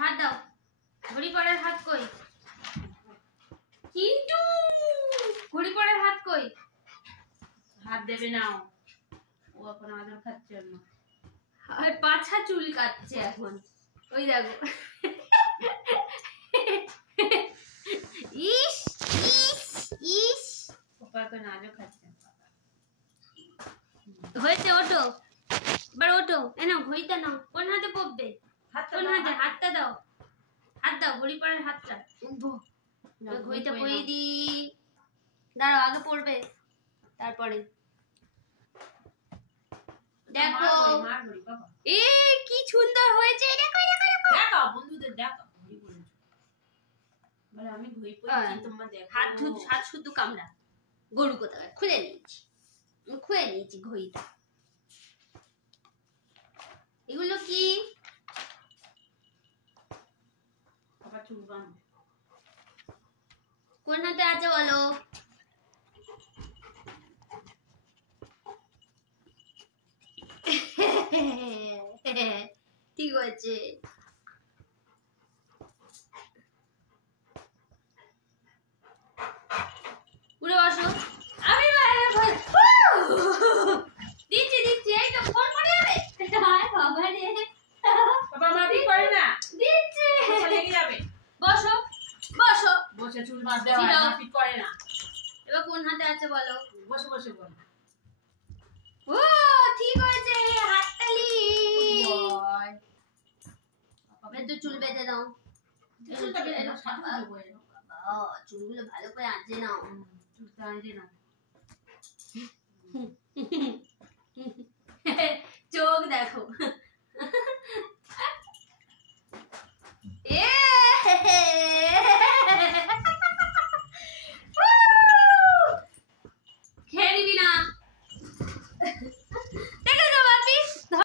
হাত দাও। ঘড়ি পরের হাত কই? কিন্তু ঘড়ি পরের হাত কই? হাত দেবে নাও। ও এখন আদর খাচ্ছে না। আর পাছা চুল কাটছে এখন। ওই দেখো। ইস ইস ইস। পাপা এখন আদর খাচ্ছে। হয়েছে, ওঠো এবার, ওঠো। এ নাও ঘড়িটা নাও। কোন হাতে পড়বে? কোন হাতে? হাতটা দাও, হাত দাও। ঘড়ি পরের হাতটা ঘড়িটা পরিয়ে দি। দাঁড়াও, আগে পড়বে তারপরে। দেখো এ কি সুন্দর হয়েছে। দেখো দেখো দেখো বন্ধুদের দেখো। ঘড়ি পরেছো মানে আমি ঘড়ি পরেছি, তোমরা দেখো। হাত শুদ্ধ কামড়া। গরু কোথায়? খুলে নিয়েছি ঘড়িটা। এগুলো কি? আবার চুল বাঁধ। কোন হাতে আছে বলো? ঠিক হয়েছে। উড়ে বসো। আমি দিচ্ছি দিচ্ছি। এই তো ফোন পড়ে যাবে। হায় বাবা রে, বাবা মাটি করে না। দিচ্ছি, লেগে যাবে। বসো বসো। বসে চুল বাঁধতে হয়, মাটি করে না। এবার কোন হাতে আছে বলো? বসে বসে বলো। ও ঠিক হয়েছে, হাততালি। তো চুল বেঁধে দাও। চুলগুলো ভালো করে আঁচড়ে নাও। চুলটা আঁচড়ে নাও। চোখ দেখো।